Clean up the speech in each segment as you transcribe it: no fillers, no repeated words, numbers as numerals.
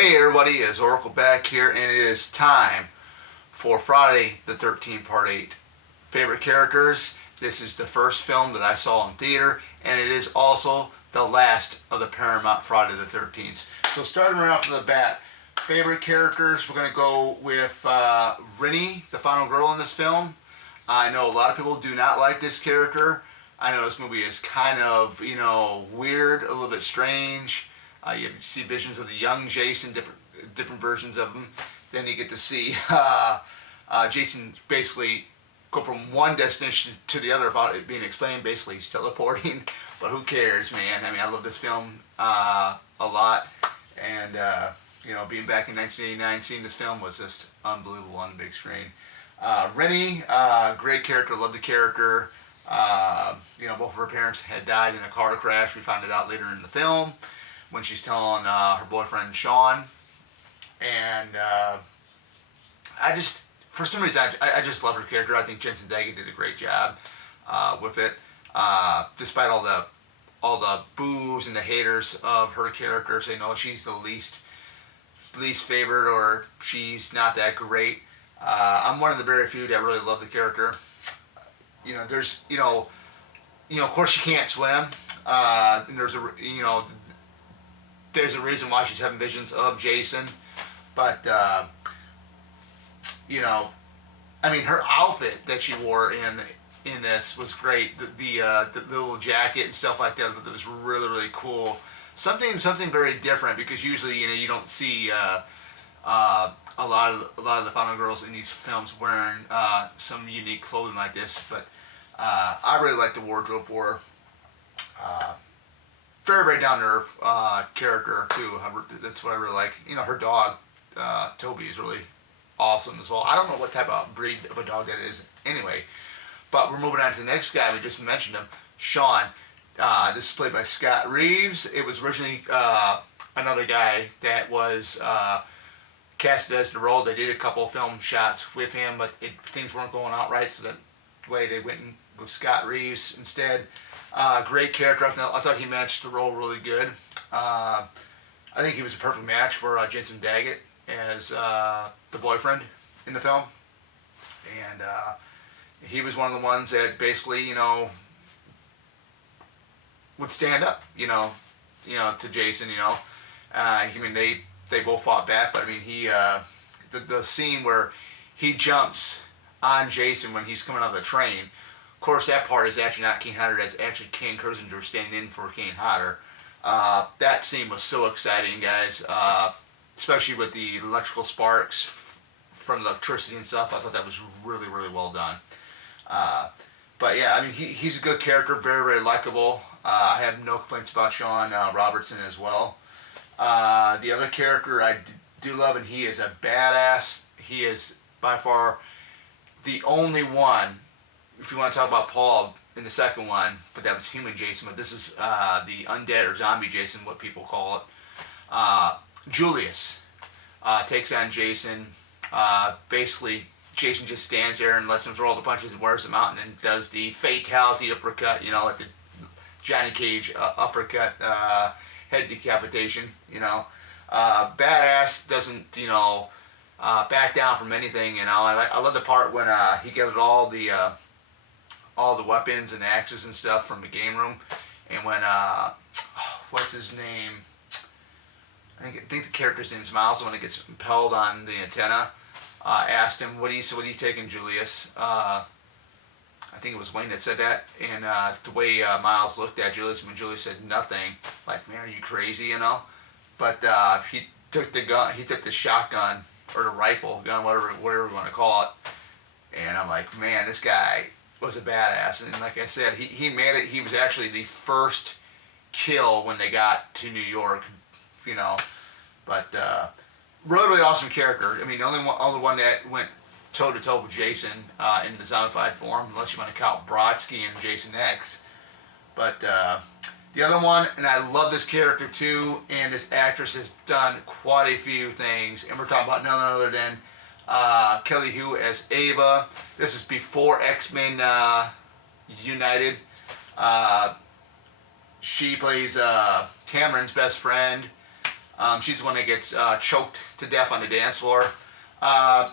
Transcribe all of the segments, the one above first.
Hey everybody, it's Oracle back here, and it is time for Friday the 13th Part 8. Favorite characters. This is the first film that I saw in theater, and it is also the last of the Paramount Friday the 13th. So starting right off the bat, favorite characters, we're going to go with Rennie, the final girl in this film. I know a lot of people do not like this character. I know this movie is kind of, weird, a little bit strange. You see visions of the young Jason, different versions of him. Then you get to see Jason basically go from one destination to the other without it being explained. Basically, he's teleporting, but who cares, man? I mean, I love this film a lot, and being back in 1989, seeing this film was just unbelievable on the big screen. Rennie, great character, love the character. Both of her parents had died in a car crash. We find it out later in the film when she's telling her boyfriend Sean. And for some reason, I just love her character. I think Jensen Daggett did a great job with it, despite all the boos and the haters of her character, saying, "No, she's the least favorite," or "She's not that great." I'm one of the very few that really love the character. Of course she can't swim. And there's a reason why she's having visions of Jason, but her outfit that she wore in this was great. The little jacket and stuff like that was really, really cool. Something very different, because usually you don't see a lot of the final girls in these films wearing some unique clothing like this. But I really like the wardrobe for her. Very, very down to earth character too. That's what I really like. Her dog Toby is really awesome as well. I don't know what type of breed of a dog that is anyway. But we're moving on to the next guy. We just mentioned him, Sean. This is played by Scott Reeves. It was originally another guy that was casted as the role. They did a couple of film shots with him, but things weren't going out right, so that way they went with Scott Reeves instead. Great character. I thought he matched the role really good. I think he was a perfect match for Jensen Daggett as the boyfriend in the film. And he was one of the ones that basically, would stand up, to Jason, they both fought back, but the scene where he jumps on Jason when he's coming out of the train. Of course, that part is actually not Kane Hodder. That's actually Kane Kersinger standing in for Kane Hodder. That scene was so exciting, guys, especially with the electrical sparks from the electricity and stuff. I thought that was really, really well done. But yeah, he's a good character, very, very likable. I have no complaints about Sean Robertson as well. The other character I do love, and he is a badass. He is by far the only one. If you want to talk about Paul in the second one, but that was human Jason, but this is the undead or zombie Jason, what people call it. Julius takes on Jason. Basically, Jason just stands there and lets him throw all the punches and wears them out, and then does the fatality uppercut, like the Johnny Cage uppercut, head decapitation, badass, doesn't, back down from anything, I love the part when he gathered all the weapons and axes and stuff from the game room, and when what's his name? I think the character's name is Miles, the one that gets impaled on the antenna. Asked him, "What are you taking, Julius?" I think it was Wayne that said that, and the way Miles looked at Julius when Julius said nothing, like, "Man, are you crazy?" But he took the gun, he took the shotgun or the rifle gun, whatever you want to call it, and I'm like, man, this guy was a badass. And like I said, he made it. He was actually the first kill when they got to New York, but really, really awesome character. The only one that went toe to toe with Jason in the zombified form, unless you want to count Brodsky and Jason X. But the other one, and I love this character too, and this actress has done quite a few things, and we're talking about none other than Kelly Hu as Ava. This is before X-Men United. She plays Cameron's best friend. She's the one that gets choked to death on the dance floor. Uh,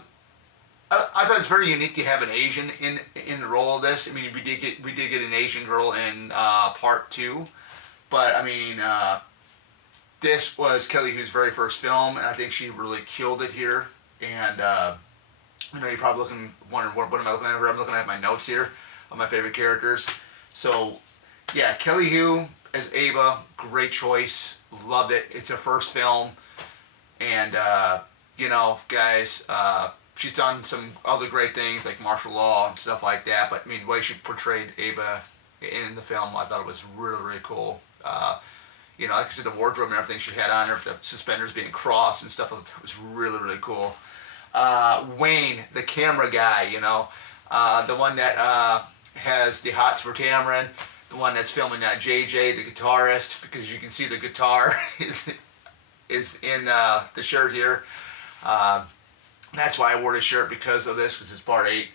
I thought it's very unique to have an Asian in the role of this. I mean, we did get an Asian girl in part two, but I mean, this was Kelly Hu's very first film, and I think she really killed it here. And I know you're probably wondering what am I looking at over? I'm looking at my notes here of my favorite characters. So, yeah, Kelly Hu as Ava, great choice. Loved it. It's her first film, and you know, guys, she's done some other great things like martial law and stuff like that. But I mean, the way she portrayed Ava in the film, I thought it was really, really cool. You know, like I said, the wardrobe and everything she had on her, the suspenders being crossed and stuff, it was really, really cool. Wayne, the camera guy, you know, the one that has the hots for Cameron, the one that's filming JJ, the guitarist, because you can see the guitar is in the shirt here. That's why I wore this shirt, because of this, because it's part 8.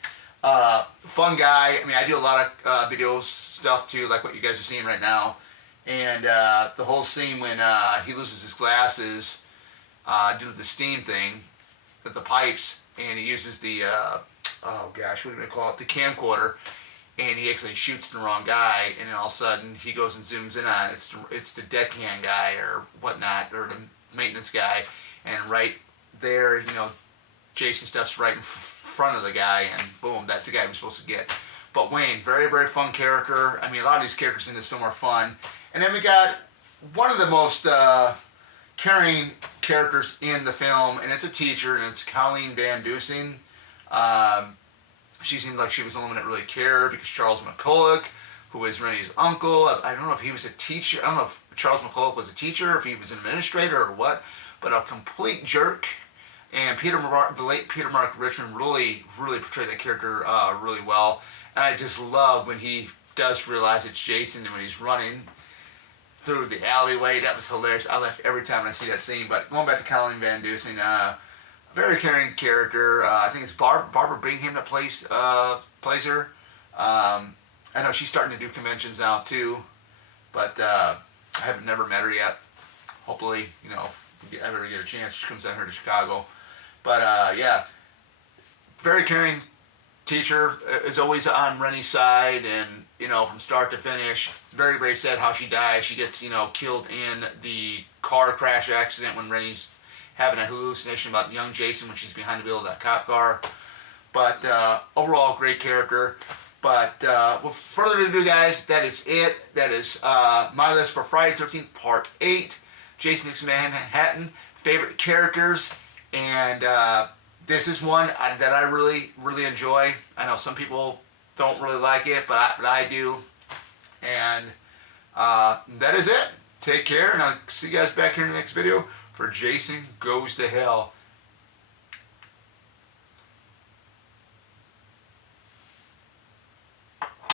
Fun guy. I mean, I do a lot of videos stuff too, like what you guys are seeing right now. And the whole scene when he loses his glasses due to the steam thing with the pipes, and he uses the, oh gosh, what do they call it, the camcorder, and he actually shoots the wrong guy, and then all of a sudden he goes and zooms in on it. It's the deckhand guy or whatnot, or the maintenance guy, and right there, you know, Jason steps right in front of the guy, and boom, that's the guy we're supposed to get. But Wayne, very, very fun character. I mean, a lot of these characters in this film are fun. And then we got one of the most caring characters in the film, and it's a teacher, and it's Colleen Van Dusing. She seemed like she was the one that really cared, because Charles McCulloch, who is Rennie's uncle, I don't know if he was a teacher. I don't know if Charles McCulloch was a teacher, if he was an administrator or what, but a complete jerk. And the late Peter Mark Richmond really, really portrayed that character really well. And I just love when he does realize it's Jason, and when he's running through the alleyway. That was hilarious. I laugh every time I see that scene. But going back to Colleen Van Dusing, very caring character. I think it's Barbara Bingham that plays her. I know she's starting to do conventions now too, but I have never met her yet. Hopefully, you know, if I ever get a chance, she comes down here to Chicago. But yeah, very caring teacher, is always on Rennie's side, and you know, from start to finish. Very, very sad how she dies. She gets, you know, killed in the car crash accident when Rennie's having a hallucination about young Jason when she's behind the wheel of that cop car. But overall, great character. But with further ado, guys, that is it. That is my list for Friday the 13th, Part 8. Jason Takes Manhattan, favorite characters, and this is one that I really, really enjoy. I know some people don't really like it, but I do. And that is it. Take care, and I'll see you guys back here in the next video for Jason Goes to Hell.